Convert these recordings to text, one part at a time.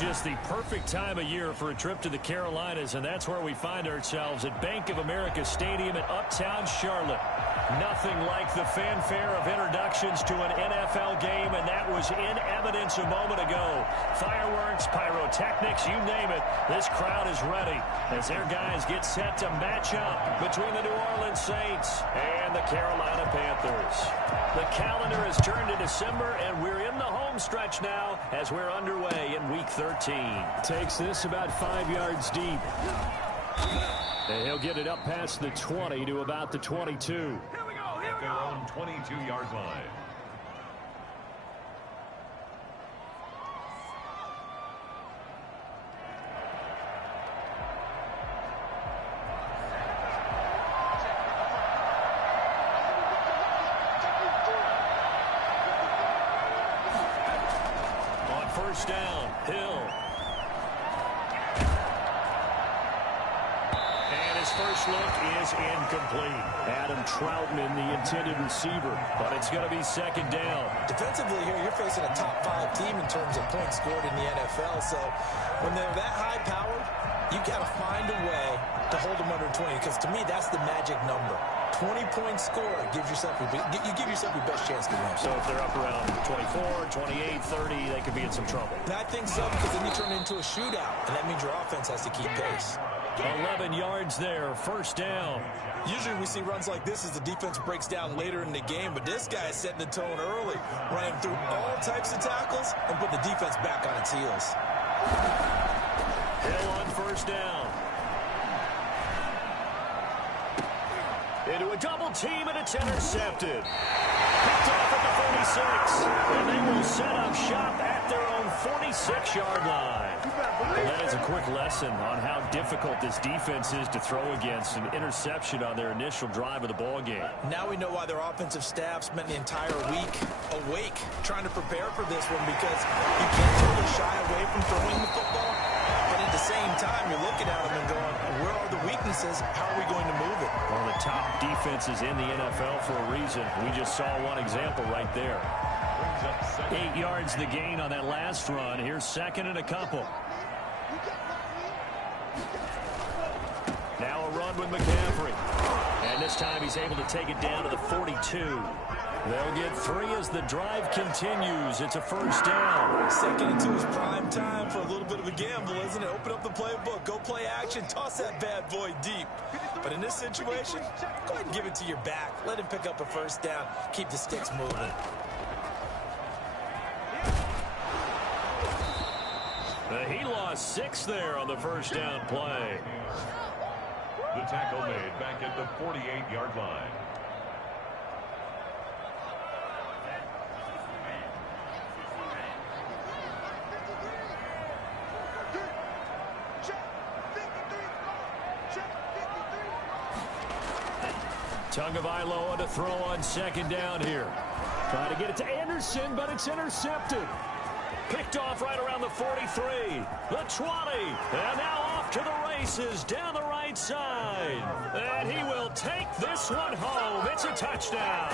Just the perfect time of year for a trip to the Carolinas, and that's where we find ourselves at Bank of America Stadium in Uptown Charlotte. Nothing like the fanfare of introductions to an NFL game, and that was in evidence a moment ago. Fireworks, pyrotechnics, you name it, this crowd is ready as their guys get set to match up between the New Orleans Saints and the Carolina Panthers. The calendar has turned to December, and we're in the home stretch now as we're underway in Week 13. Takes this about 5 yards deep. And he'll get it up past the 20 to about the 22. Here we go, here we go. Their own 22-yard line. On first down, Hill. First look is incomplete. Adam Troutman, the intended receiver, but it's going to be second down. Defensively here, you're facing a top-5 team in terms of points scored in the NFL, so when they're that high-powered, you got to find a way to hold them under 20, because to me, that's the magic number. 20 points scored gives yourself you give yourself your best chance to win. So if they're up around 24, 28, 30, they could be in some trouble. And I think so, because then you turn it into a shootout, and that means your offense has to keep pace. 11 yards there, first down. Usually we see runs like this as the defense breaks down later in the game, but this guy is setting the tone early, running through all types of tackles and put the defense back on its heels. Hill on first down. Into a double team, and it's intercepted. Picked off at the 46, and they will set up shop at their own 46-yard line. And that is a quick lesson on how difficult this defense is to throw against. An interception on their initial drive of the ball game. Now we know why their offensive staff spent the entire week awake trying to prepare for this one, because you can't totally shy away from throwing the football, but at the same time you're looking at them and going, where are the weaknesses? How are we going to move it? One of the top defenses in the NFL for a reason. We just saw one example right there. 8 yards the gain on that last run. Here's second and a couple. Now a run with McCaffrey. And this time he's able to take it down to the 42. They'll get 3 as the drive continues. It's a first down. Second into his prime time for a little bit of a gamble, isn't it? Open up the playbook, go play action, toss that bad boy deep. But in this situation, go ahead and give it to your back. Let him pick up a first down. Keep the sticks moving. He lost 6 there on the first down play. The tackle made back at the 48-yard line. Tagovailoa to throw on second down here. Trying to get it to Anderson, but it's intercepted. Picked off right around the 43, the 20, and now off to the races down the right side. And he will take this one home. It's a touchdown.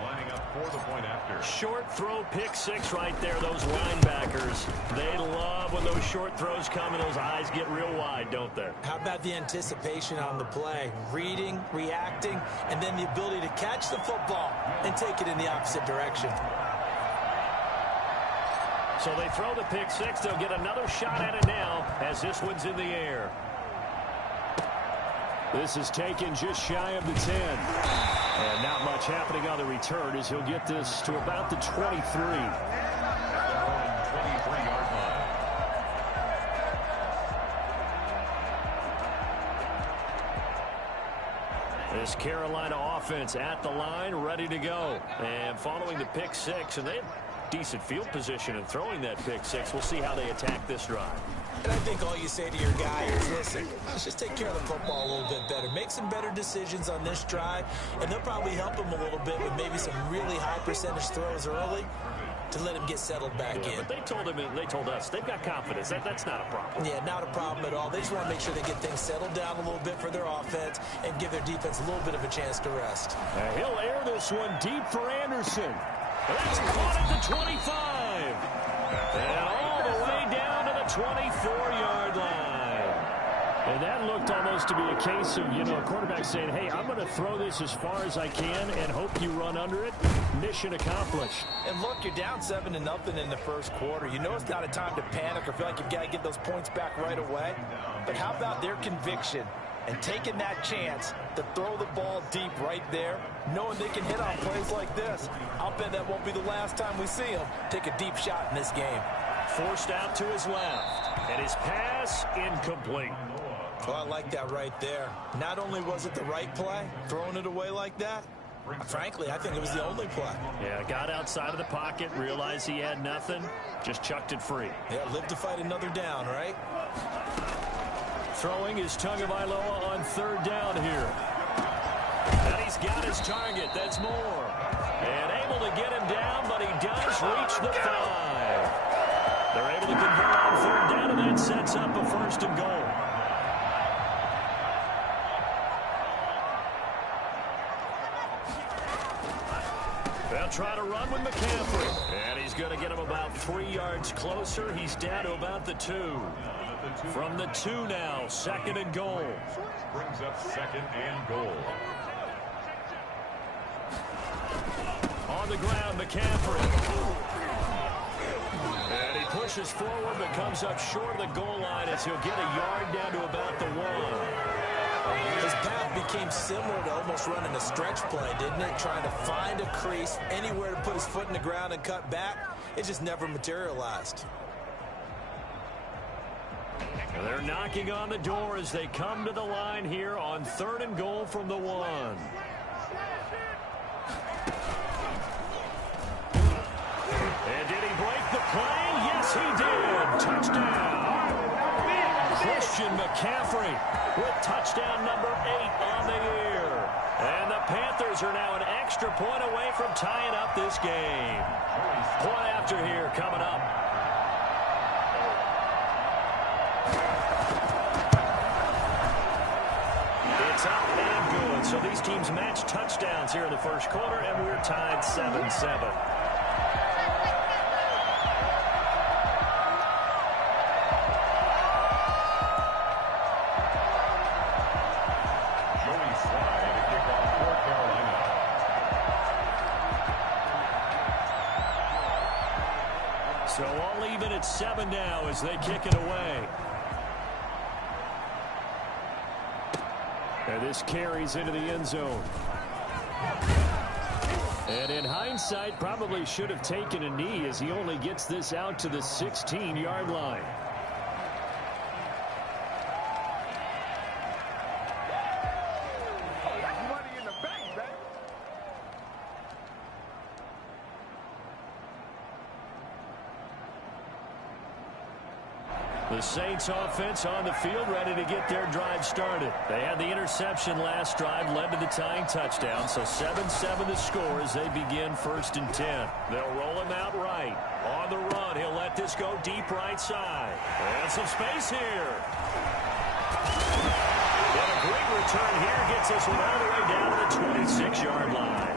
Lining up for the point after. Short throw, pick 6 right there. Those linebackers, they love when those short throws come and those eyes get real wide, don't they? How about the anticipation on the play? Reading, reacting, and then the ability to catch the football and take it in the opposite direction. So they throw the pick 6. They'll get another shot at it now as this one's in the air. This is taken just shy of the 10. And not much happening on the return as he'll get this to about the 23. 23-yard line. This Carolina offense at the line, ready to go. And following the pick 6, and they have decent field position and throwing that pick 6. We'll see how they attack this drive. And I think all you say to your guy is, listen, let's just take care of the football a little bit better. Make some better decisions on this drive, and they'll probably help him a little bit with maybe some really high percentage throws early to let him get settled back in. But they told him, they told us, they've got confidence. That's not a problem. Yeah, not a problem at all. They just want to make sure they get things settled down a little bit for their offense and give their defense a little bit of a chance to rest. He'll air this one deep for Anderson. That's caught at the 25. And all the way down 24-yard line. And that looked almost to be a case of, a quarterback saying, hey, I'm going to throw this as far as I can and hope you run under it. Mission accomplished. And look, you're down 7-0 in the first quarter. You know it's not a time to panic or feel like you've got to get those points back right away. But how about their conviction and taking that chance to throw the ball deep right there, knowing they can hit on plays like this? I'll bet that won't be the last time we see them take a deep shot in this game. Forced out to his left, and his pass incomplete. Well, I like that right there. Not only was it the right play, throwing it away like that, frankly, I think it was the only play. Yeah, got outside of the pocket, realized he had nothing, just chucked it free. Yeah, live to fight another down, right? Throwing is Tagovailoa on third down here. And he's got his target. That's Moore. And able to get him down, but he does reach the 5. They're able to convert on third down, and that sets up a 1st and goal. They'll try to run with McCaffrey. And he's going to get him about 3 yards closer. He's down to about the 2. From the 2 now, 2nd and goal. Brings up 2nd and goal. On the ground, McCaffrey. And he pushes forward but comes up short of the goal line as he'll get a yard down to about the 1. His path became similar to almost running a stretch play, didn't it? Trying to find a crease, anywhere to put his foot in the ground and cut back. It just never materialized. And they're knocking on the door as they come to the line here on 3rd and goal from the 1. And did he break the play? Yes, he did. Touchdown. Christian McCaffrey with touchdown number 8 on the year. And the Panthers are now an extra point away from tying up this game. Point after here coming up. It's up and good. So these teams match touchdowns here in the first quarter, and we're tied 7-7. So all even at 7 now as they kick it away. And this carries into the end zone. And in hindsight, probably should have taken a knee as he only gets this out to the 16-yard line. The Saints offense on the field ready to get their drive started. They had the interception last drive, led to the tying touchdown. So 7-7 the score as they begin 1st and 10. They'll roll him out right. On the run, he'll let this go deep right side. And some space here. And a great return here gets us one all the way down to the 26-yard line.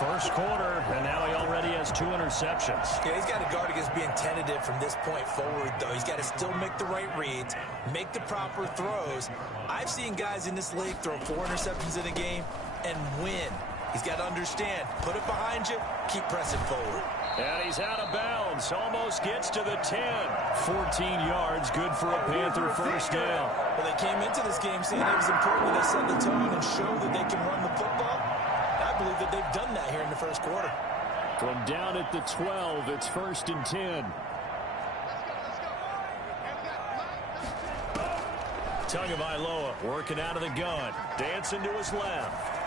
First quarter, and now he already has 2 interceptions. Yeah, he's got to guard against being tentative from this point forward, though. He's got to still make the right reads, make the proper throws. I've seen guys in this league throw 4 interceptions in a game and win. He's got to understand, put it behind you, keep pressing forward. And he's out of bounds, almost gets to the 10. 14 yards, good for a Panther first down. Well, they came into this game saying it was important that they set the tone and show that they can run the football. I believe that they've done that here in the first quarter. From down at the 12, it's 1st and 10. Tagovailoa working out of the gun. Dancing to his left.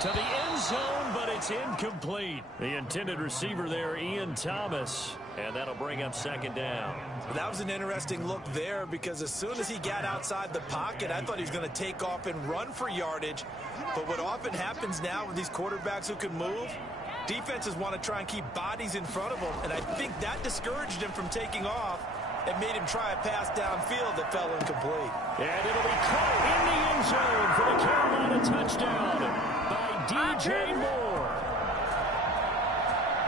To the end zone, but it's incomplete. The intended receiver there, Ian Thomas. And that'll bring up 2nd down. That was an interesting look there because as soon as he got outside the pocket, I thought he was going to take off and run for yardage. But what often happens now with these quarterbacks who can move, defenses want to try and keep bodies in front of them. And I think that discouraged him from taking off and made him try a pass downfield that fell incomplete. And it'll be caught in the end zone for the Carolina touchdown by DJ Moore.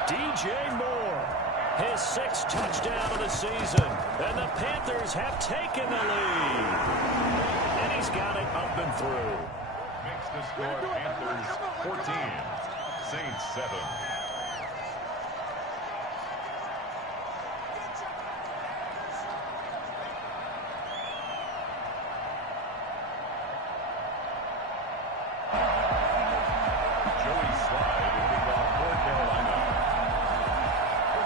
DJ Moore. His 6th touchdown of the season. And the Panthers have taken the lead. And he's got it up and through. Makes the score Panthers 14, Saints 7.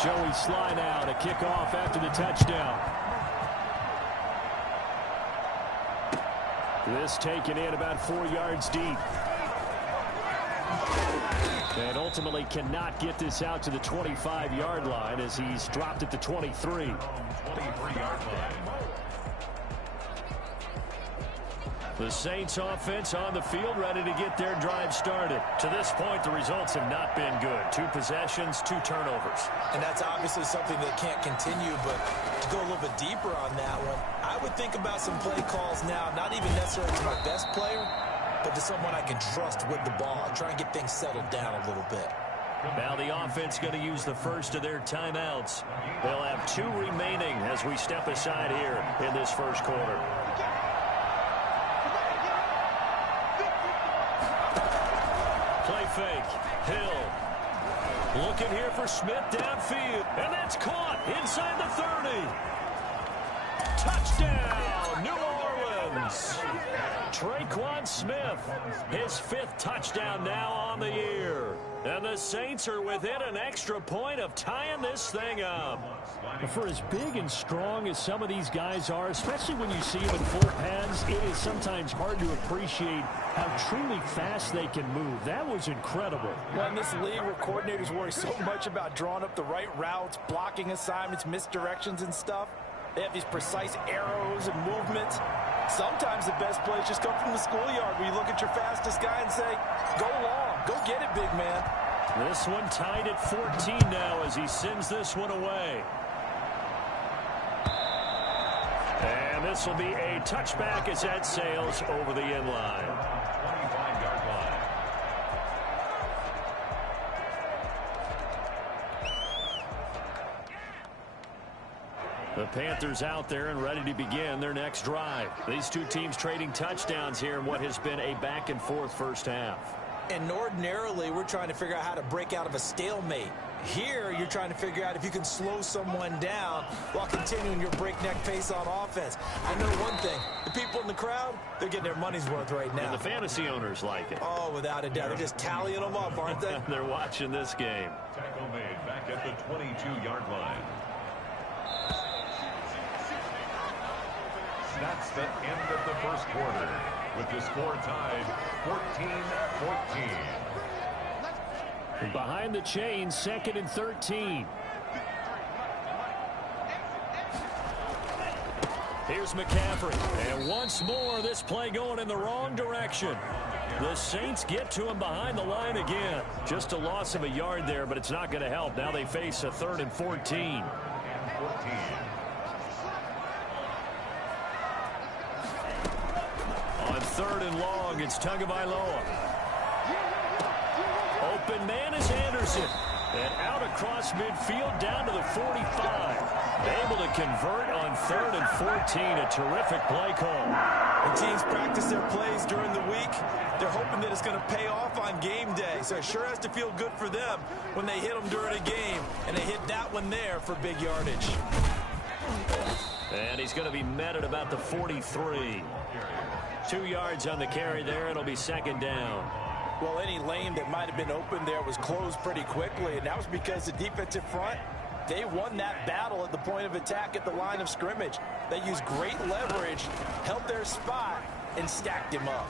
Joey Sly now to kick off after the touchdown. This taken in about 4 yards deep. And ultimately cannot get this out to the 25-yard line as he's dropped at the 23. 23-yard line. The Saints offense on the field ready to get their drive started. To this point, the results have not been good. 2 possessions, 2 turnovers. And that's obviously something that can't continue, but to go a little bit deeper on that one, I would think about some play calls now, not even necessarily to my best player, but to someone I can trust with the ball. Try and get things settled down a little bit. Now the offense going to use the first of their timeouts. They'll have 2 remaining as we step aside here in this first quarter. Fake. Hill. Looking here for Smith downfield. And that's caught inside the 30. Touchdown, New Orleans. Traquan Smith, his 5th touchdown now on the year. And the Saints are within an extra point of tying this thing up. For as big and strong as some of these guys are, especially when you see them in full pads, it is sometimes hard to appreciate how truly fast they can move. That was incredible. Well, in this league where coordinators worry so much about drawing up the right routes, blocking assignments, misdirections and stuff, they have these precise arrows and movements. Sometimes the best plays just come from the schoolyard where you look at your fastest guy and say, go long, go get it, big man. This one tied at 14 now as he sends this one away. And this will be a touchback as that sails over the end line. 25-yard line. The Panthers out there and ready to begin their next drive. These 2 teams trading touchdowns here in what has been a back-and-forth first half. And ordinarily, we're trying to figure out how to break out of a stalemate. Here, you're trying to figure out if you can slow someone down while continuing your breakneck pace on offense. I know one thing. The people in the crowd, they're getting their money's worth right now. And the fantasy owners like it. Oh, without a doubt. They're just tallying them up, aren't they? They're watching this game. Tackle made back at the 22-yard line. That's the end of the first quarter, with the score tied 14-14. Behind the chains, 2nd and 13. Here's McCaffrey. And once more, this play going in the wrong direction. The Saints get to him behind the line again. Just a loss of a yard there, but it's not going to help. Now they face a 3rd and 14. On 3rd and long, it's Tagovailoa. Open man is Anderson. And out across midfield down to the 45. Able to convert on 3rd and 14. A terrific play call. When teams practice their plays during the week, they're hoping that it's going to pay off on game day. So it sure has to feel good for them when they hit them during a game. And they hit that one there for big yardage. And he's going to be met at about the 43. 2 yards on the carry there. It'll be 2nd down. Well, any lane that might have been open there was closed pretty quickly, and that was because the defensive front, they won that battle at the point of attack at the line of scrimmage. They used great leverage, held their spot, and stacked him up.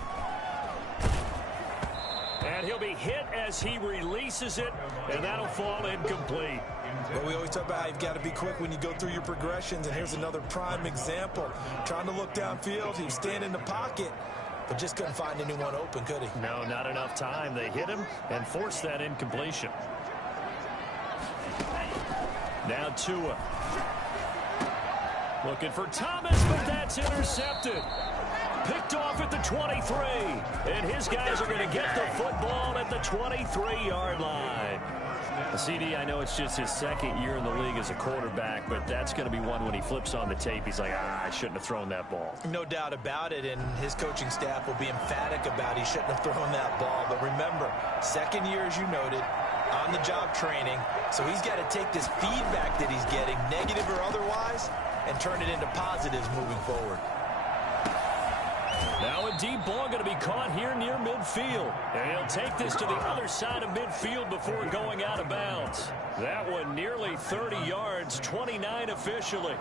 And he'll be hit as he releases it, and that'll fall incomplete. But we always talk about how you've got to be quick when you go through your progressions, and here's another prime example. Trying to look downfield, he was standing in the pocket, but just couldn't find anyone open, could he? No, not enough time. They hit him and forced that incompletion. Now Tua. Looking for Thomas, but that's intercepted. Picked off at the 23. And his guys are going to get the football at the 23-yard line. CD, I know it's just his second year in the league as a quarterback, but that's going to be one when he flips on the tape. He's like, I shouldn't have thrown that ball. No doubt about it, and his coaching staff will be emphatic about he shouldn't have thrown that ball. But remember, second year, as you noted, on-the-job training, so he's got to take this feedback that he's getting, negative or otherwise, and turn it into positives moving forward. Now a deep ball going to be caught here near midfield. And he'll take this to the other side of midfield before going out of bounds. That one nearly 30 yards, 29 officially.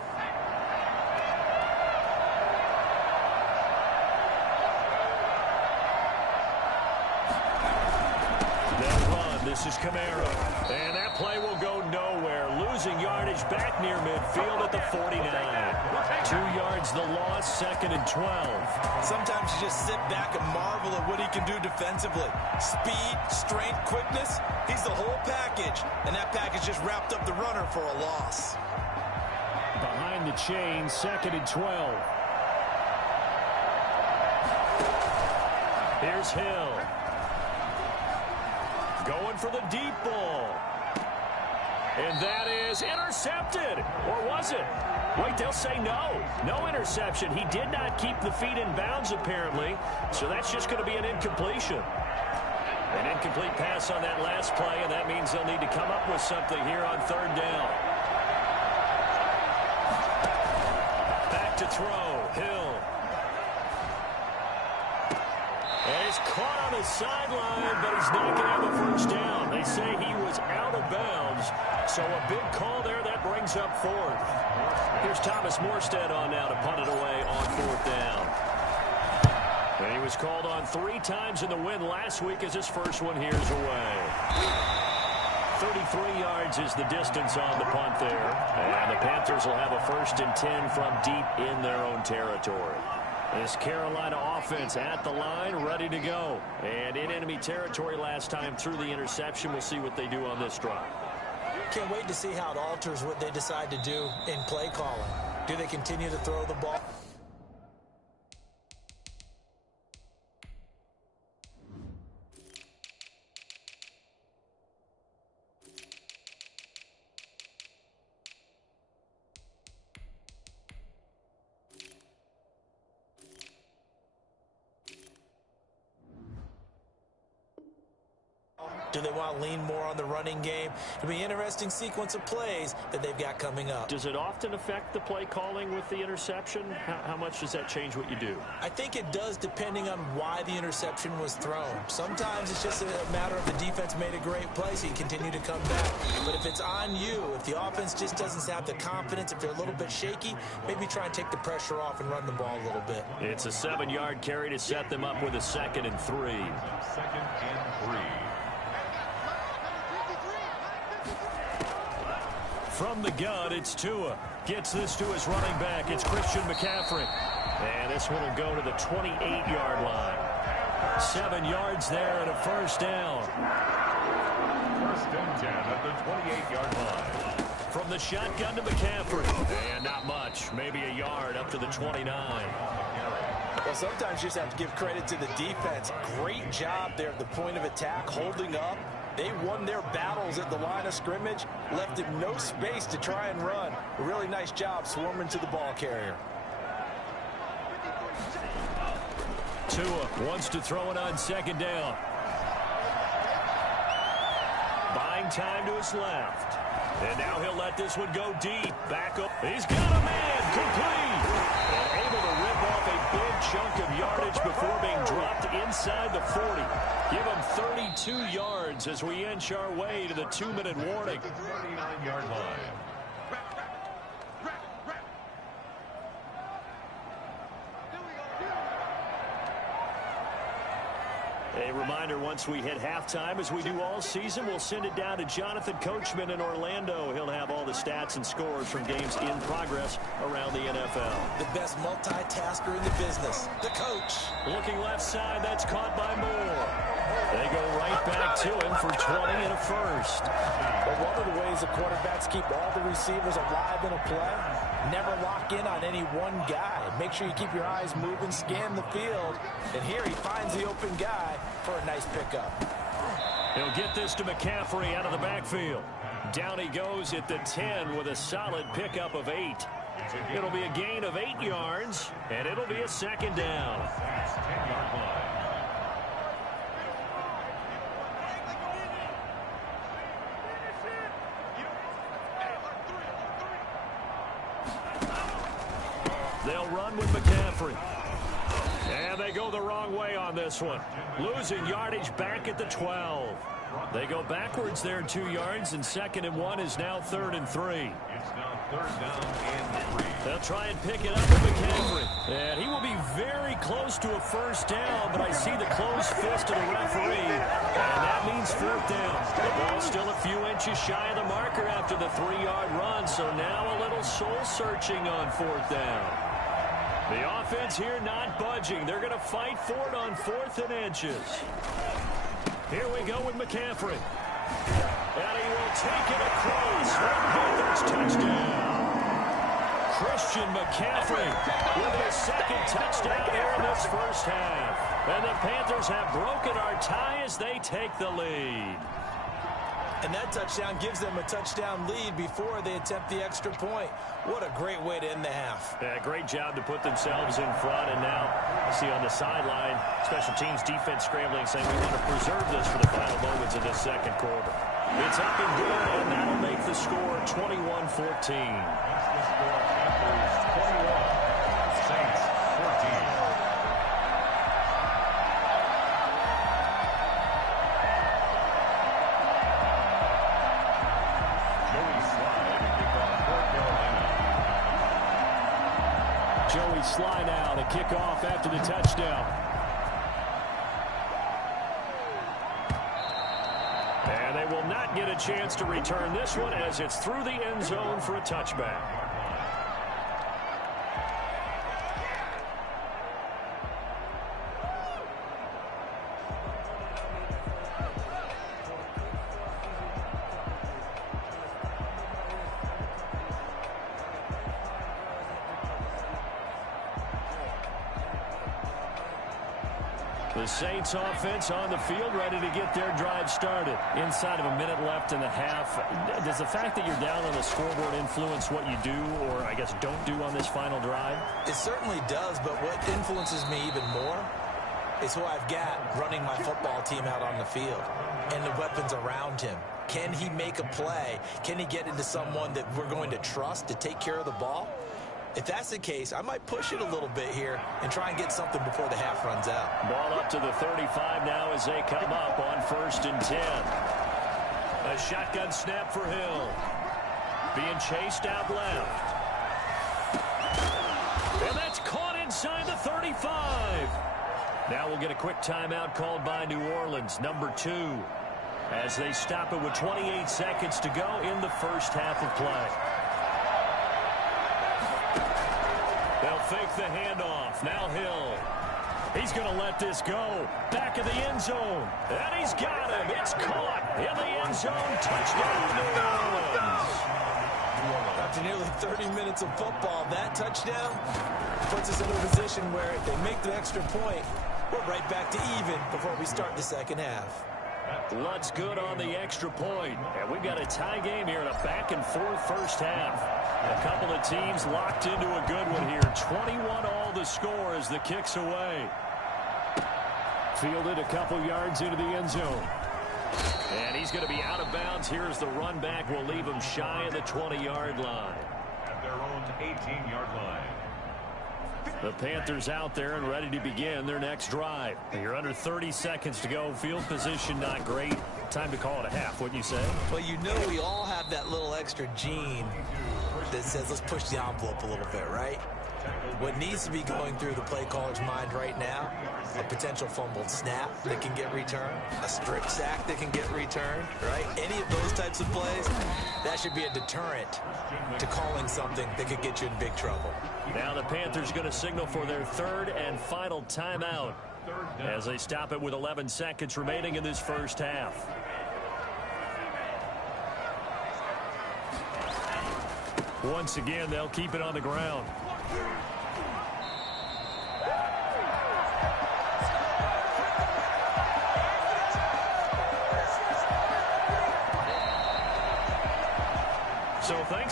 They'll run. This is Kamara. And that play will go nowhere. Losing yardage back near midfield at the 49. 2 yards the loss, 2nd and 12. Sometimes you just sit back and marvel at what he can do defensively. Speed, strength, quickness, he's the whole package. And that package just wrapped up the runner for a loss. Behind the chain, 2nd and 12. Here's Hill. Going for the deep ball. And that is intercepted. Or was it? Wait, they'll say no. No interception. He did not keep the feet in bounds, apparently. So that's just going to be an incompletion. An incomplete pass on that last play, and that means they'll need to come up with something here on 3rd down. Back to throw. Hill. And he's caught on the sideline, but he's not going to have a first down. They say he was out of bounds. So a big call there. That brings up 4th. Here's Thomas Morstead on now to punt it away on 4th down. And he was called on 3 times in the win last week as his first one here's away. 33 yards is the distance on the punt there. And the Panthers will have a 1st and 10 from deep in their own territory. This Carolina offense at the line, ready to go. And in enemy territory last time through the interception. We'll see what they do on this drive. Can't wait to see how it alters what they decide to do in play calling. Do they continue to throw the ball? Do they want to lean more on the running game? It'll be an interesting sequence of plays that they've got coming up. Does it often affect the play calling with the interception? How much does that change what you do? I think it does depending on why the interception was thrown. Sometimes it's just a matter of the defense made a great play, so you continue to come back. But if it's on you, if the offense just doesn't have the confidence, if they're a little bit shaky, maybe try and take the pressure off and run the ball a little bit. It's a 7-yard carry to set them up with a 2nd and 3. 2nd and 3. From the gun, it's Tua. Gets this to his running back. It's Christian McCaffrey. And this one will go to the 28-yard line. 7 yards there and a 1st down. 1st and 10 at the 28-yard line. From the shotgun to McCaffrey. And not much. Maybe a yard up to the 29. Well, sometimes you just have to give credit to the defense. Great job there at the point of attack, holding up. They won their battles at the line of scrimmage, left him no space to try and run. A really nice job swarming to the ball carrier. Tua wants to throw it on 2nd down. Buying time to his left. And now he'll let this one go deep. Back up. He's got a man. Complete. And able to rip off a big chunk of yardage before being dropped inside the 40. Give him 32 yards as we inch our way to the 2-minute warning. 39-yard line. A reminder, once we hit halftime, as we do all season, we'll send it down to Jonathan Coachman in Orlando. He'll have all the stats and scores from games in progress around the NFL. The best multitasker in the business, the coach. Looking left side, that's caught by Moore. They go right back to him for 20 and a 1st. Well, one of the ways the quarterbacks keep all the receivers alive in a play, never lock in on any one guy. Make sure you keep your eyes moving, scan the field. And here he finds the open guy for a nice pickup. He'll get this to McCaffrey out of the backfield. Down he goes at the 10 with a solid pickup of 8. It'll be a gain of 8 yards, and it'll be a second down. They'll run with McCaffrey. And they go the wrong way on this one. Losing yardage back at the 12. They go backwards there 2 yards, and 2nd and 1 is now 3rd and 3. It's now 3rd down and 3. They'll try and pick it up with McCaffrey. And he will be very close to a first down, but I see the closed fist of the referee, and that means 4th down. The ball's still a few inches shy of the marker after the 3-yard run, so now a little soul-searching on 4th down. The offense here not budging. They're going to fight for it on 4th and inches. Here we go with McCaffrey. And he will take it across. Panthers touchdown. Christian McCaffrey with his 2nd touchdown here in this first half. And the Panthers have broken our tie as they take the lead. And that touchdown gives them a touchdown lead before they attempt the extra point. What a great way to end the half. Yeah, great job to put themselves in front. And now, see on the sideline, special teams defense scrambling, saying we want to preserve this for the final moments of this 2nd quarter. It's up and good, and that'll make the score 21-14. Joey Slye now to kick off after the touchdown. And they will not get a chance to return this one as it's through the end zone for a touchback. The Saints offense on the field ready to get their drive started. Inside of a minute left in the half, does the fact that you're down on the scoreboard influence what you do or, I guess, don't do on this final drive? It certainly does, but what influences me even more is who I've got running my football team out on the field and the weapons around him. Can he make a play? Can he get into someone that we're going to trust to take care of the ball? If that's the case, I might push it a little bit here and try and get something before the half runs out. Ball up to the 35 now as they come up on 1st and 10. A shotgun snap for Hill. Being chased out left. And that's caught inside the 35. Now we'll get a quick timeout called by New Orleans, number 2, as they stop it with 28 seconds to go in the first half of play. They'll fake the handoff. Now Hill. He's going to let this go. Back of the end zone. And he's got him. It's caught in the end zone. Touchdown, New Orleans. After nearly 30 minutes of football, that touchdown puts us in a position where if they make the extra point, we're right back to even before we start the second half. Lutt's good on the extra point. And we've got a tie game here in a back-and-forth first half. A couple of teams locked into a good one here. 21 all the score as the kick's away. Fielded a couple yards into the end zone. And he's going to be out of bounds. Here's the run back. Will leave him shy of the 20-yard line. At their own 18-yard line. The Panthers out there and ready to begin their next drive. You're under 30 seconds to go. Field position not great. Time to call it a half, wouldn't you say? Well, you know we all have that little extra gene that says let's push the envelope a little bit, right? What needs to be going through the play caller's mind right now, a potential fumbled snap that can get returned, a strip sack that can get returned, right? Any of those types of plays, that should be a deterrent to calling something that could get you in big trouble. Now the Panthers going to signal for their 3rd and final timeout as they stop it with 11 seconds remaining in this first half. Once again, they'll keep it on the ground.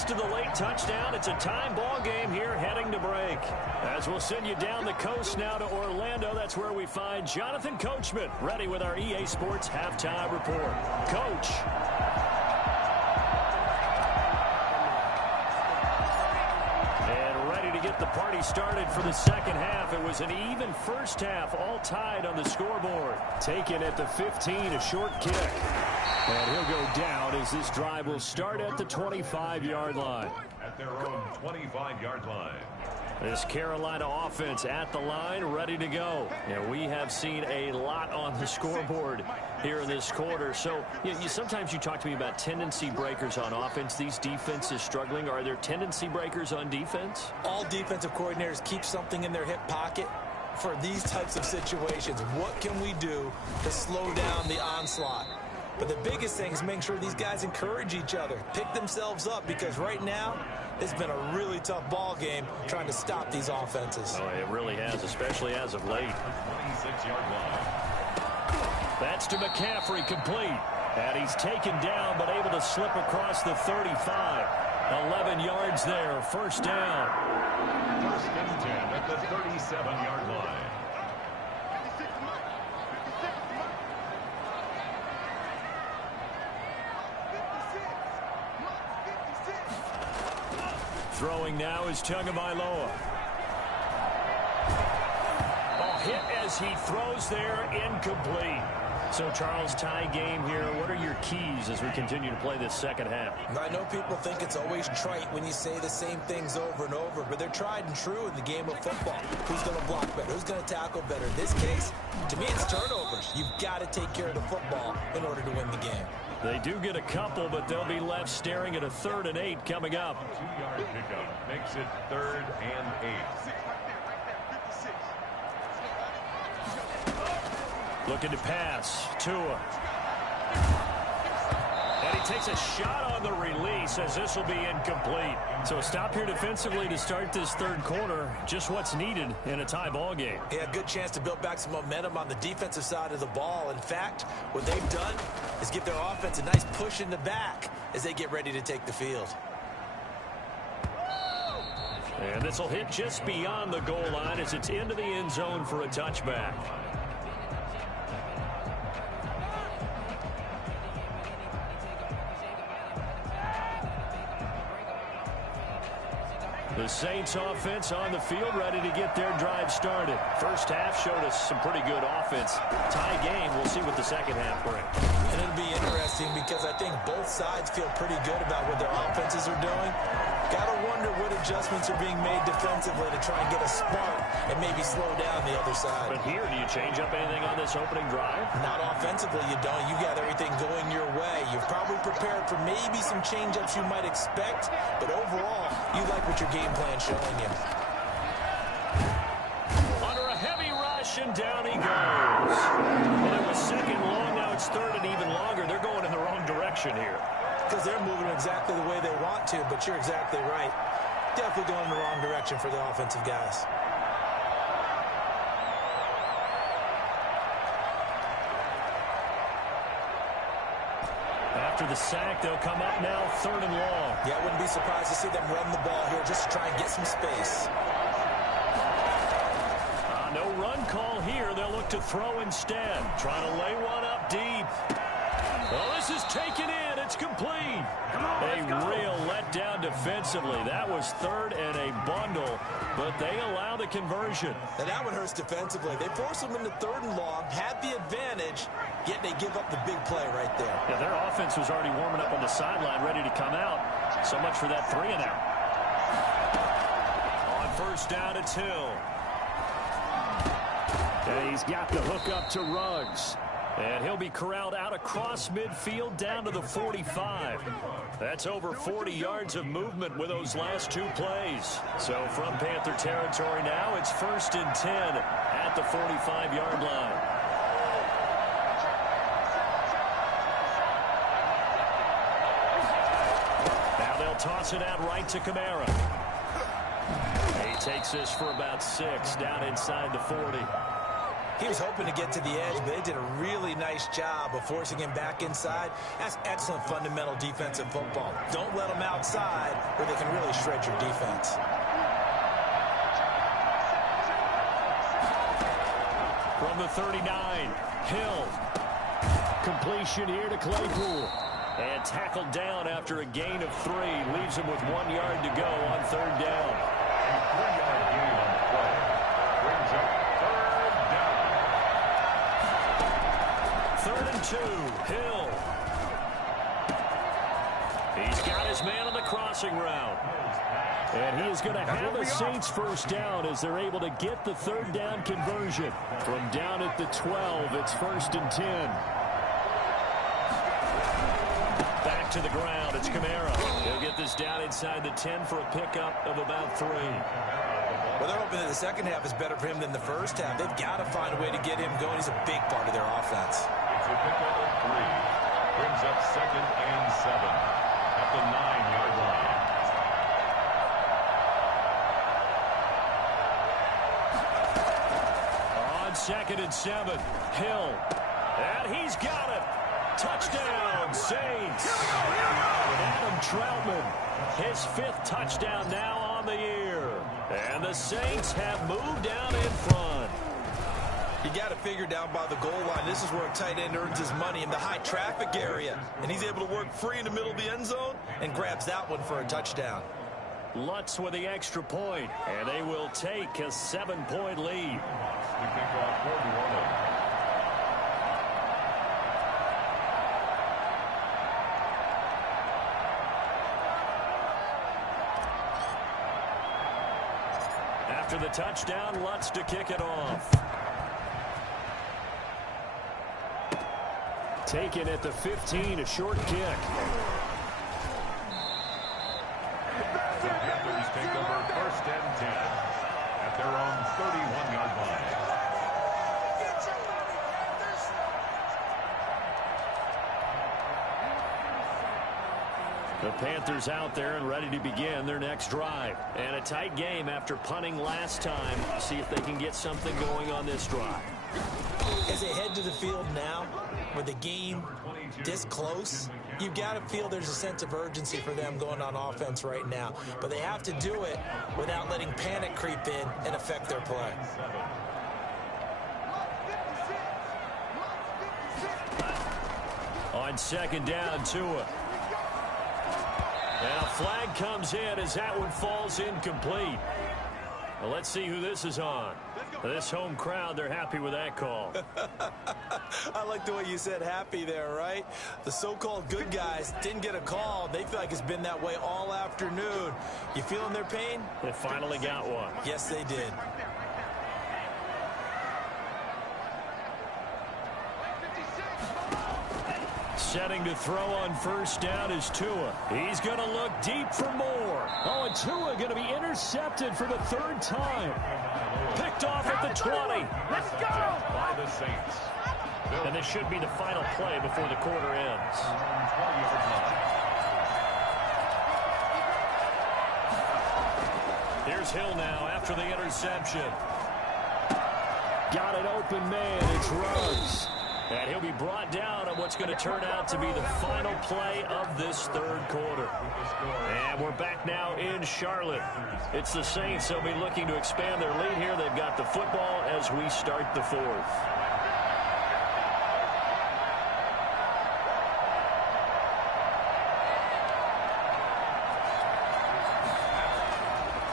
Thanks to the late touchdown, it's a time ball game here heading to break. As we'll send you down the coast now to Orlando, that's where we find Jonathan Coachman, ready with our EA Sports Halftime Report. Coach. And ready to get the party started for the second half. It was an even first half, all tied on the scoreboard. Taken at the 15, a short kick. And he'll go down as this drive will start at the 25-yard line. At their own 25-yard line. This Carolina offense at the line, ready to go. And we have seen a lot on the scoreboard here in this quarter. So sometimes you talk to me about tendency breakers on offense. These defenses struggling. Are there tendency breakers on defense? All defensive coordinators keep something in their hip pocket for these types of situations. What can we do to slow down the onslaught? But the biggest thing is making sure these guys encourage each other, pick themselves up, because right now it's been a really tough ball game trying to stop these offenses. Oh, it really has, especially as of late. 26-yard line. That's to McCaffrey, complete. And he's taken down but able to slip across the 35. 11 yards there, first down. First and 10 at the 37-yard line. Throwing now is Tagovailoa. Hit as he throws there, incomplete. So, Charles, tie game here. What are your keys as we continue to play this second half? I know people think it's always trite when you say the same things over and over, but they're tried and true in the game of football. Who's going to block better? Who's going to tackle better? In this case, to me, it's turnovers. You've got to take care of the football in order to win the game. They do get a couple, but they'll be left staring at a 3rd and 8 coming up. 2-yard pickup makes it 3rd and 8. Looking to pass. Tua. And he takes a shot on the release as this will be incomplete. So a stop here defensively to start this third quarter. Just what's needed in a tie ball game. Yeah, good chance to build back some momentum on the defensive side of the ball. In fact, what they've done is give their offense a nice push in the back as they get ready to take the field. And this will hit just beyond the goal line as it's into the end zone for a touchback. The Saints offense on the field ready to get their drive started. First half showed us some pretty good offense. Tie game, we'll see what the second half brings. And it'll be interesting because I think both sides feel pretty good about what their offenses are doing. Got to wonder what adjustments are being made defensively to try and get a spark and maybe slow down the other side. But here, do you change up anything on this opening drive? Not offensively, you don't. You got everything going your way. You've probably prepared for maybe some change-ups you might expect, but overall, you like what your game plan's showing you. Under a heavy rush, and down he goes. Well, it was second long, now it's third and even longer. They're going in the wrong direction here. Because they're moving exactly the way they want to, but you're exactly right. Definitely going in the wrong direction for the offensive guys. After the sack, they'll come up now, third and long. Yeah, I wouldn't be surprised to see them run the ball here just to try and get some space. No run call here. They'll look to throw instead. Trying to lay one up deep. Well, this is taken in. It's complete. A real letdown defensively. That was third and a bundle, but they allow the conversion. And that one hurts defensively. They force them into third and long, had the advantage, yet they give up the big play right there. Yeah, their offense was already warming up on the sideline, ready to come out. So much for that 3 and out. On first down, it's Hill. And he's got the hook up to Ruggs. And he'll be corralled out across midfield down to the 45. That's over 40 yards of movement with those last 2 plays. So from Panther territory now, it's 1st and 10 at the 45-yard line. Now they'll toss it out right to Kamara. He takes this for about 6 down inside the 40. He was hoping to get to the edge, but they did a really nice job of forcing him back inside. That's excellent fundamental defensive football. Don't let them outside where they can really shred your defense. From the 39, Hill. Completion here to Claypool. And tackled down after a gain of 3. Leaves him with 1 yard to go on 3rd down. A 3-yard gain on the play. Brings up 3rd down. 3rd and 2, Hill. He's got his man on the crossing route. And he is going to have a Saints first down as they're able to get the 3rd down conversion. From down at the 12, it's 1st and 10. Back to the ground, it's Kamara. He'll get this down inside the 10 for a pickup of about 3. Well, they're hoping that the second half is better for him than the first half. They've got to find a way to get him going. He's a big part of their offense. It's a pickup of 3. Brings up 2nd and 7 at the 9-yard line. On 2nd and 7, Hill. And he's got it. Touchdown, Saints. Adam Troutman, his 5th touchdown now on the year. And the Saints have moved down in front. You got to figure down by the goal line. This is where a tight end earns his money, in the high traffic area. And he's able to work free in the middle of the end zone and grabs that one for a touchdown. Lutz with the extra point, and they will take a 7-point lead. The kickoff for New Orleans. After the touchdown, Lutz to kick it off. Taken at the 15, a short kick. The Panthers take over 1st and 10 at their own 31-yard line. The Panthers out there and ready to begin their next drive. And a tight game after punting last time. See if they can get something going on this drive. As they head to the field now, with the game this close, you've got to feel there's a sense of urgency for them going on offense right now. But they have to do it without letting panic creep in and affect their play. On 2nd down, Tua. And a flag comes in as that one falls incomplete. Well, let's see who this is on. This home crowd, they're happy with that call. I like the way you said happy there, right? The so-called good guys didn't get a call. They feel like it's been that way all afternoon. You feeling their pain? They finally got one. Yes, they did. Setting to throw on 1st down is Tua. He's going to look deep for more. Oh, and Tua going to be intercepted for the 3rd time. Picked off at the 20. Let's go! By the Saints. And this should be the final play before the quarter ends. Here's Hill now after the interception. Got an open man. It's Ruggs. And he'll be brought down on what's going to turn out to be the final play of this 3rd quarter. And we're back now in Charlotte. It's the Saints. They'll be looking to expand their lead here. They've got the football as we start the 4th.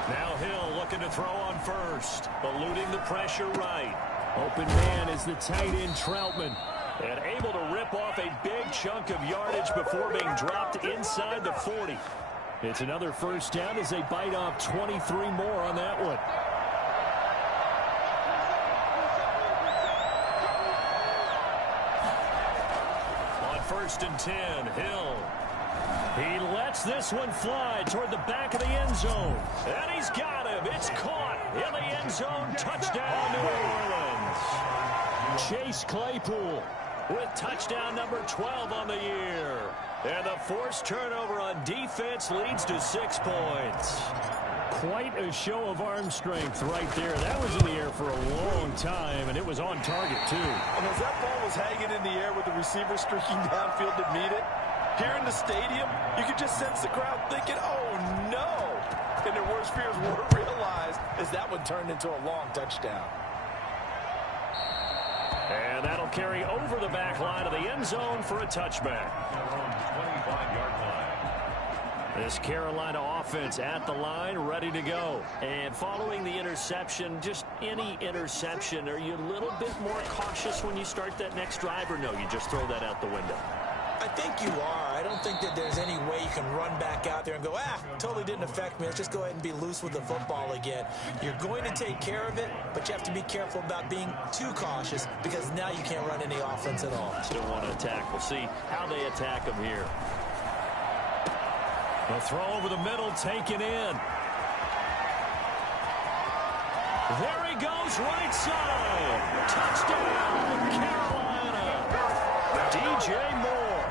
Now Hill looking to throw on 1st. Eluding the pressure right. Open man is the tight end Troutman. And able to rip off a big chunk of yardage before being dropped inside the 40. It's another 1st down as they bite off 23 more on that one. On 1st and 10, Hill. He lets this one fly toward the back of the end zone. And he's got him. It's caught in the end zone. Touchdown, New Orleans. Chase Claypool with touchdown number 12 on the year. And the forced turnover on defense leads to 6 points. Quite a show of arm strength right there. That was in the air for a long time, and it was on target, too. And as that ball was hanging in the air with the receiver streaking downfield to meet it, here in the stadium, you could just sense the crowd thinking, oh, no. And their worst fears were realized as that one turned into a long touchdown. And that'll carry over the back line of the end zone for a touchback. This Carolina offense at the line, ready to go. And following the interception, just any interception, are you a little bit more cautious when you start that next drive, or no, you just throw that out the window? I think you are. I don't think that there's any way you can run back out there and go, totally didn't affect me. Let's just go ahead and be loose with the football again. You're going to take care of it, but you have to be careful about being too cautious because now you can't run any offense at all. Still want to attack. We'll see how they attack them here. The throw over the middle, taken in. There he goes, right side. Touchdown, Carolina. DJ Moore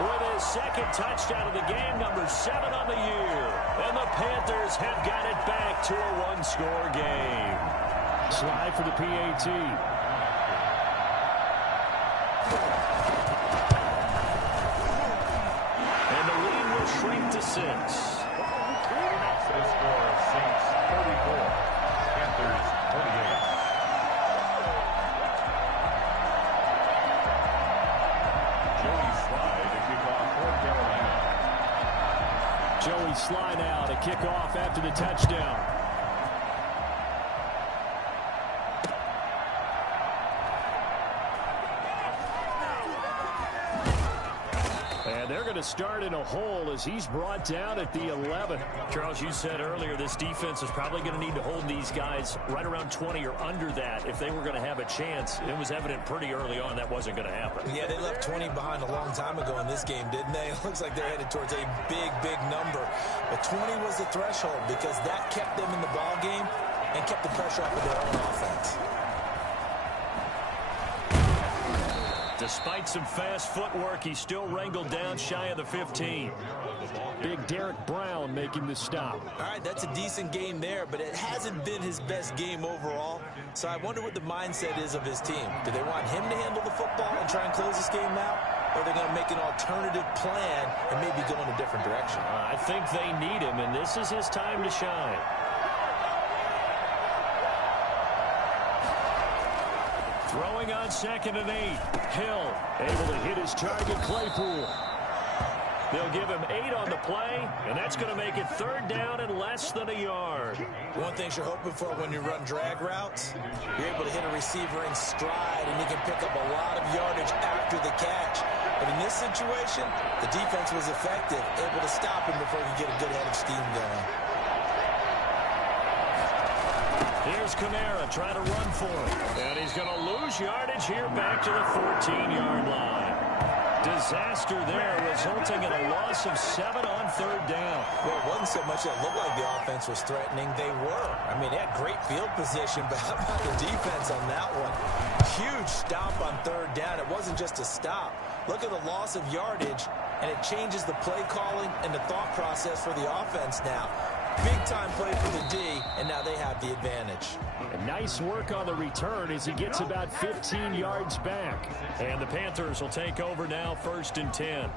with his second touchdown of the game, number 7 on the year. And the Panthers have got it back to a one-score game. Slide for the PAT. And the lead will shrink to 6. The score is Saints 34, Panthers 28. Joey Slye to kick off for Carolina. Joey Slye now to kick off after the touchdown. They're going to start in a hole as he's brought down at the 11. Charles, you said earlier this defense is probably going to need to hold these guys right around 20 or under that if they were going to have a chance. It was evident pretty early on that wasn't going to happen. Yeah, they left 20 behind a long time ago in this game, didn't they? It looks like they're headed towards a big, big number. But 20 was the threshold because that kept them in the ball game and kept the pressure off of their own offense. Despite some fast footwork, he's still wrangled down shy of the 15. Big Derek Brown making the stop. All right, that's a decent game there, but it hasn't been his best game overall. So I wonder what the mindset is of his team. Do they want him to handle the football and try and close this game out? Or are they going to make an alternative plan and maybe go in a different direction? I think they need him, and this is his time to shine. Throwing on 2nd and 8. Hill able to hit his target, Claypool. They'll give him 8 on the play, and that's going to make it 3rd down and less than a yard. One thing you're hoping for when you run drag routes, you're able to hit a receiver in stride, and you can pick up a lot of yardage after the catch. But in this situation, the defense was effective, able to stop him before he could get a good head of steam going. Here's Kamara trying to run for it. And he's going to lose yardage here back to the 14-yard line. Disaster there, resulting in a loss of 7 on 3rd down. Well, it wasn't so much that it looked like the offense was threatening. They were. I mean, they had great field position, but how about the defense on that one? Huge stop on 3rd down. It wasn't just a stop. Look at the loss of yardage, and it changes the play calling and the thought process for the offense now. Big-time play for the D, and now they have the advantage. And nice work on the return as he gets about 15 yards back. And the Panthers will take over now, 1st and 10.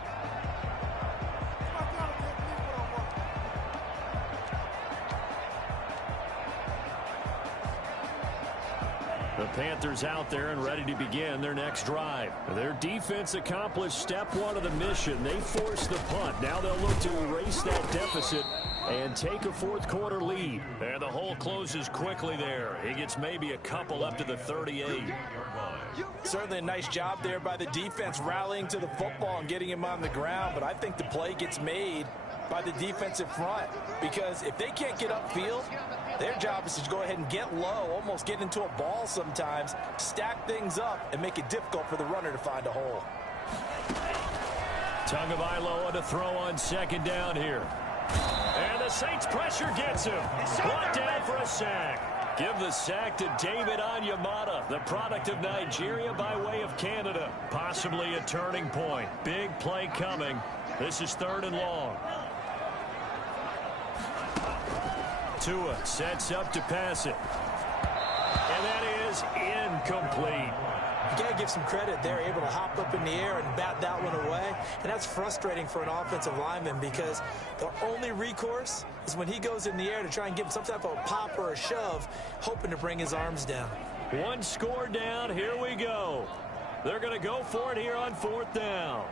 The Panthers out there and ready to begin their next drive. Their defense accomplished step 1 of the mission. They forced the punt. Now they'll look to erase that deficit and take a 4th quarter lead. And the hole closes quickly there. He gets maybe a couple up to the 38. Certainly a nice job there by the defense rallying to the football and getting him on the ground. But I think the play gets made by the defensive front, because if they can't get upfield, their job is to go ahead and get low, almost get into a ball sometimes, stack things up, and make it difficult for the runner to find a hole. Tagovailoa to throw on 2nd down here. And the Saints pressure gets him. Brought down for a sack. Give the sack to David Onyemata, the product of Nigeria by way of Canada. Possibly a turning point. Big play coming. This is 3rd and long. Tua sets up to pass it. And that is incomplete. You got to give some credit. They're able to hop up in the air and bat that one away. And that's frustrating for an offensive lineman because the only recourse is when he goes in the air to try and give some type of a pop or a shove, hoping to bring his arms down. One score down. Here we go. They're going to go for it here on 4th down.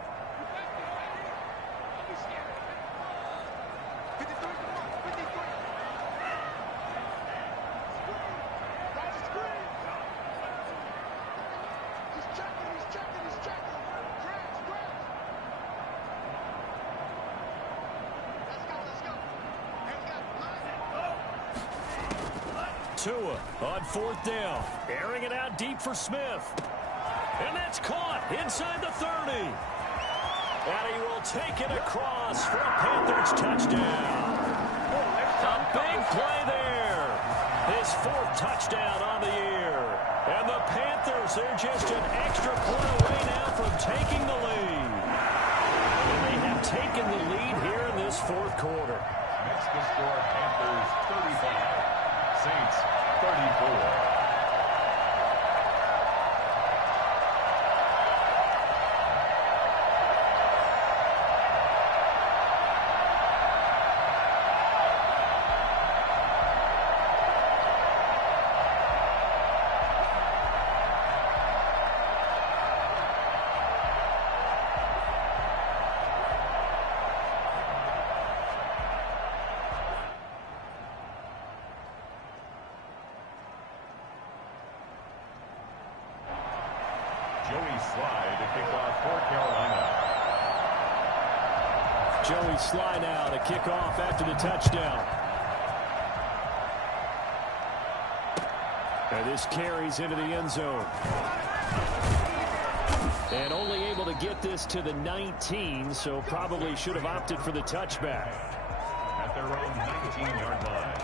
Tua on 4th down. Airing it out deep for Smith. And that's caught inside the 30. And he will take it across for a Panthers touchdown. A big play there. His 4th touchdown on the year. And the Panthers, they're just an extra point away now from taking the lead. And they have taken the lead here in this 4th quarter. Makes the score Panthers 35. Saints 34. Joey Slye to kick off for Carolina. Joey Slye now to kick off after the touchdown. And this carries into the end zone. And only able to get this to the 19, so probably should have opted for the touchback. At their own 19-yard line.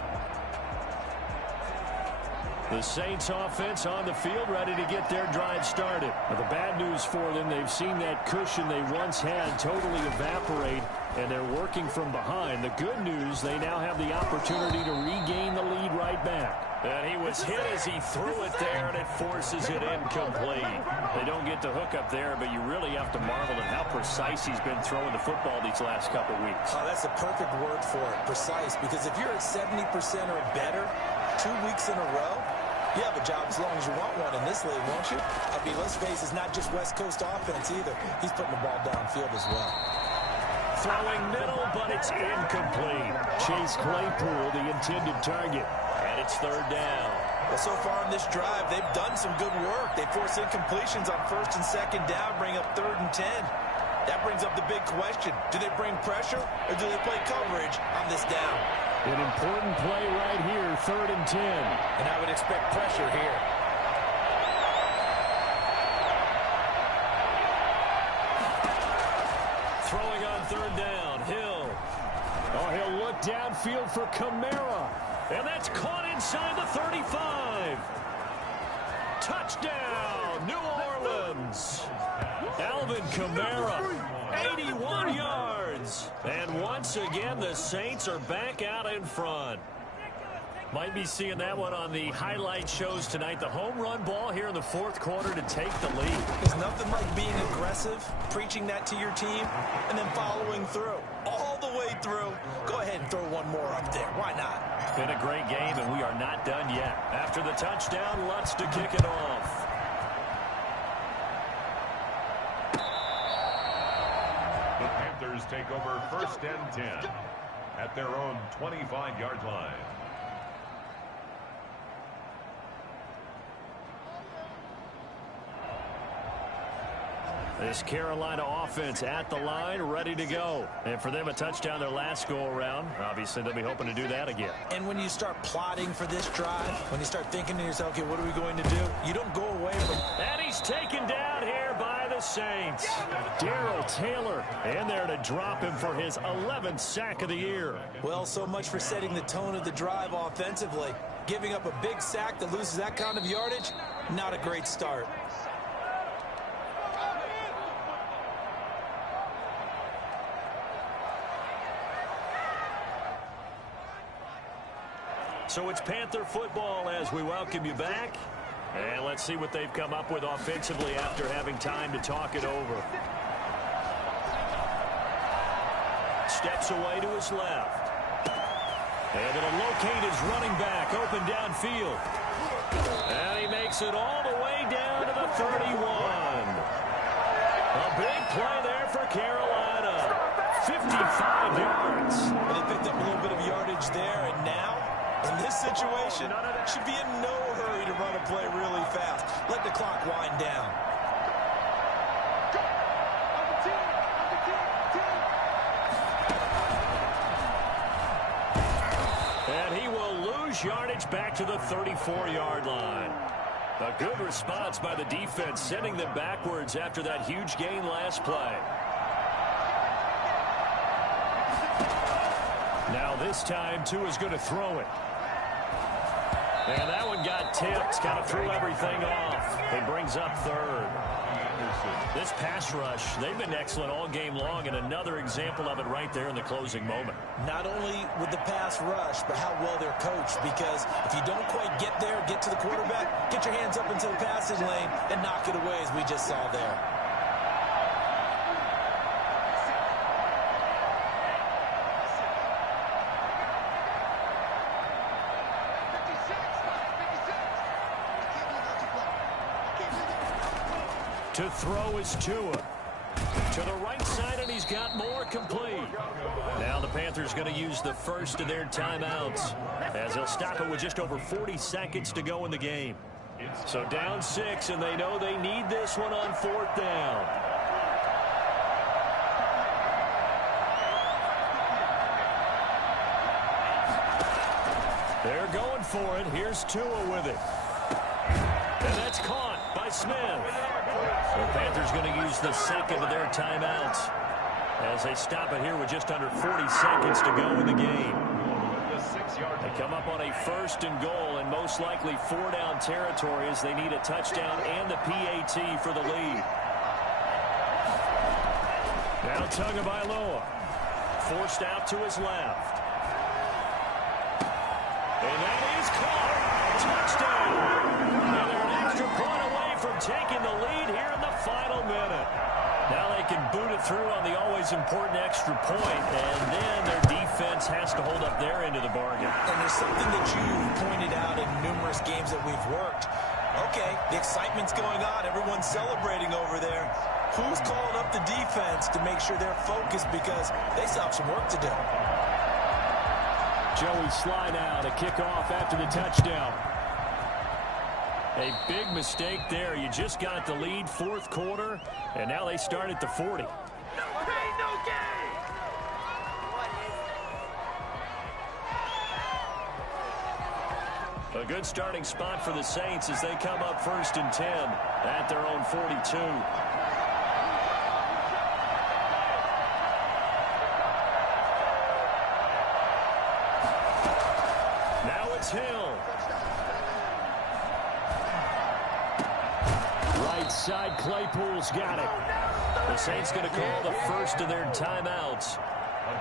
The Saints offense on the field ready to get their drive started. Now, the bad news for them, they've seen that cushion they once had totally evaporate, and they're working from behind. The good news, they now have the opportunity to regain the lead right back. And he was hit as he threw it there, and it forces it incomplete. They don't get the hook up there, but you really have to marvel at how precise he's been throwing the football these last couple weeks. Oh, that's a perfect word for it, precise, because if you're at 70% or better 2 weeks in a row, you have a job as long as you want one in this league, won't you? I mean, let's face it, it's not just West Coast offense either. He's putting the ball downfield as well. Throwing middle, but it's incomplete. Chase Claypool, the intended target. And it's 3rd down. Well, so far in this drive, they've done some good work. They force incompletions on 1st and 2nd down, bring up 3rd and 10. That brings up the big question. Do they bring pressure, or do they play coverage on this down? An important play right here, 3rd and 10. And I would expect pressure here. Throwing on 3rd down, Hill. Oh, he'll look downfield for Kamara. And that's caught inside the 35. Touchdown, New Orleans. Alvin Kamara, 81 yards. And once again, the Saints are back out in front. Might be seeing that one on the highlight shows tonight. The home run ball here in the 4th quarter to take the lead. There's nothing like being aggressive, preaching that to your team, and then following through. All the way through. Go ahead and throw one more up there. Why not? Been a great game, and we are not done yet. After the touchdown, Lutz to kick it off. The Panthers take over 1st and 10 at their own 25-yard line. This Carolina offense at the line, ready to go. And for them, a touchdown their last go-around. Obviously, they'll be hoping to do that again. And when you start plotting for this drive, when you start thinking to yourself, okay, what are we going to do? You don't go away from... And he's taken down here by the Saints. Darrell Taylor in there to drop him for his 11th sack of the year. Well, so much for setting the tone of the drive offensively. Giving up a big sack that loses that kind of yardage, not a great start. So it's Panther football as we welcome you back. And let's see what they've come up with offensively after having time to talk it over. Steps away to his left. And it'll locate his running back open downfield. And he makes it all the way down to the 31. A big play there for Carolina. 55 yards. They picked up a little bit of yardage there, and now, in this situation, should be in no hurry to run a play really fast. Let the clock wind down. And he will lose yardage back to the 34-yard line. A good response by the defense, sending them backwards after that huge gain last play. Now this time, Tua's going to throw it. And that one got tipped, kind of threw everything off. It brings up third. This pass rush, they've been excellent all game long, and another example of it right there in the closing moment. Not only with the pass rush, but how well they're coached, because if you don't quite get there, get to the quarterback, get your hands up into the passing lane and knock it away, as we just saw there. To throw is Tua. To the right side, and he's got more complete. Now the Panthers going to use the first of their timeouts, as they'll stop it with just over 40 seconds to go in the game. So down 6, and they know they need this one on 4th down. They're going for it. Here's Tua with it. And that's caught by Smith. The Panthers going to use the second of their timeouts as they stop it here with just under 40 seconds to go in the game. They come up on a 1st and goal, and most likely 4-down territory as they need a touchdown and the PAT for the lead. Now Tagovailoa forced out to his left. And that is caught. Touchdown. And they're an extra point away from taking the lead here in the final minute. Now they can boot it through on the always important extra point, and then their defense has to hold up their end of the bargain. And there's something that you've pointed out in numerous games that we've worked. Okay, the excitement's going on. Everyone's celebrating over there. Who's calling up the defense to make sure they're focused, because they still have some work to do. Joey slide out, a kickoff after the touchdown. A big mistake there. You just got the lead 4th quarter, and now they start at the 40. No pain, no gain. A good starting spot for the Saints as they come up 1st and 10 at their own 42. Now it's Hill. Right side, Claypool's got it. The Saints going to call the first of their timeouts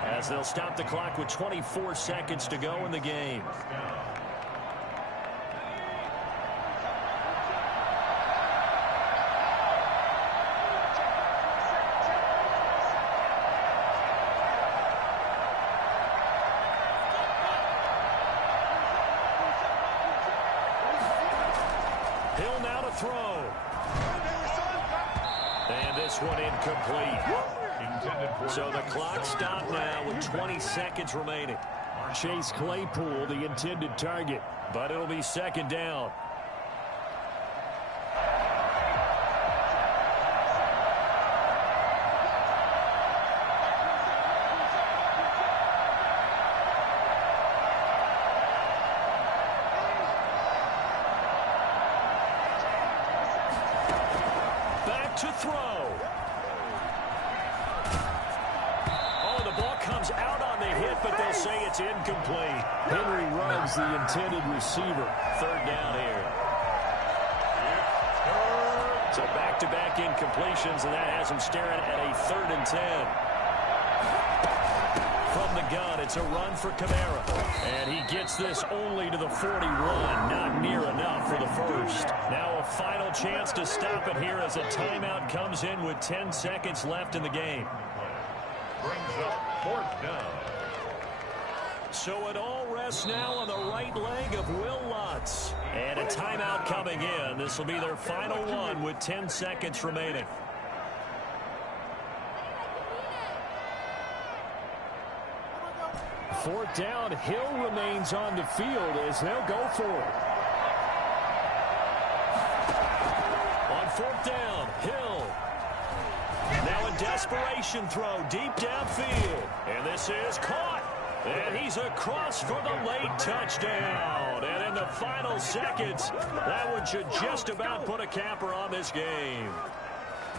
as they'll stop the clock with 24 seconds to go in the game. Hill now to throw. And this one incomplete. So the clock stopped now with 20 seconds remaining. Chase Claypool, the intended target, but it'll be 2nd down. To throw. Oh, the ball comes out on the hit, but they'll say it's incomplete. Henry Ruggs, the intended receiver. 3rd down here. So back-to-back incompletions, and that has them staring at a 3rd and 10. from the gun. It's a run for Kamara. And he gets this only to the 41. Not near enough for the first. Now a final chance to stop it here as a timeout comes in with 10 seconds left in the game. Brings up 4th down. So it all rests now on the right leg of Will Lutz. And a timeout coming in. This will be their final one with 10 seconds remaining. Fourth down, Hill remains on the field as they'll go for it. On 4th down, Hill. Now a desperation throw deep downfield. And this is caught. And he's across for the late touchdown. And in the final seconds, that one should just about put a capper on this game.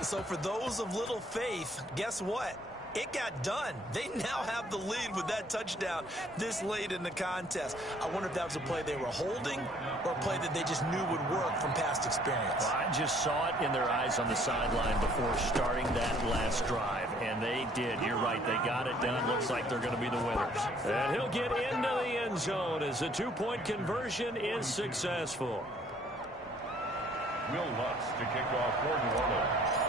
So for those of little faith, guess what? It got done. They now have the lead with that touchdown this late in the contest. I wonder if that was a play they were holding or a play that they just knew would work from past experience. Well, I just saw it in their eyes on the sideline before starting that last drive, and they did. You're right. They got it done. Looks like they're going to be the winners. And he'll get into the end zone as the two-point conversion is successful. Will Lutz to kick off for New Orleans.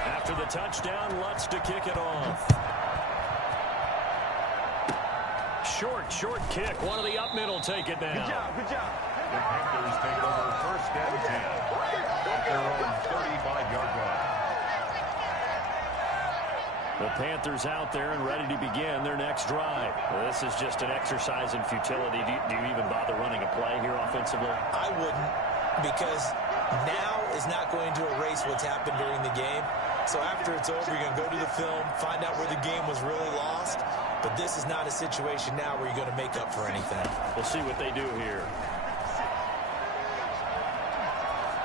After the touchdown, Lutz to kick it off. Short kick. One of the up middle take it down. Good job. The Panthers take over 1st and 10 at their own 35-yard line. The Panthers out there and ready to begin their next drive. Well, this is just an exercise in futility. Do you even bother running a play here offensively? I wouldn't, because now is not going to erase what's happened during the game. So after it's over, you're going to go to the film, find out where the game was really lost. But this is not a situation now where you're going to make up for anything. We'll see what they do here.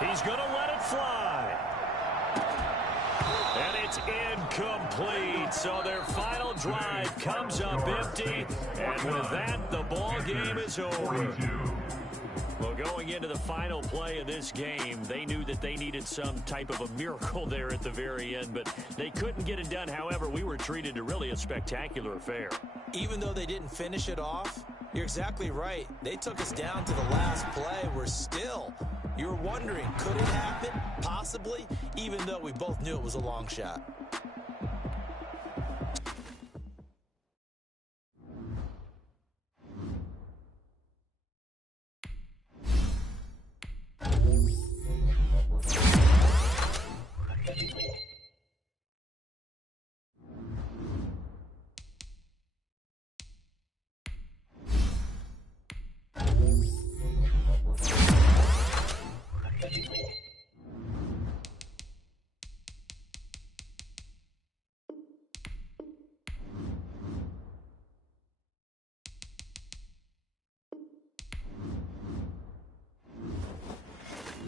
He's going to let it fly. And it's incomplete. So their final drive comes up empty. And with that, the ball game is over. Well, going into the final play of this game, they knew that they needed some type of a miracle there at the very end, but they couldn't get it done. However, we were treated to really a spectacular affair. Even though they didn't finish it off, you're exactly right. They took us down to the last play. We're still, you were wondering, could it happen? Possibly, even though we both knew it was a long shot.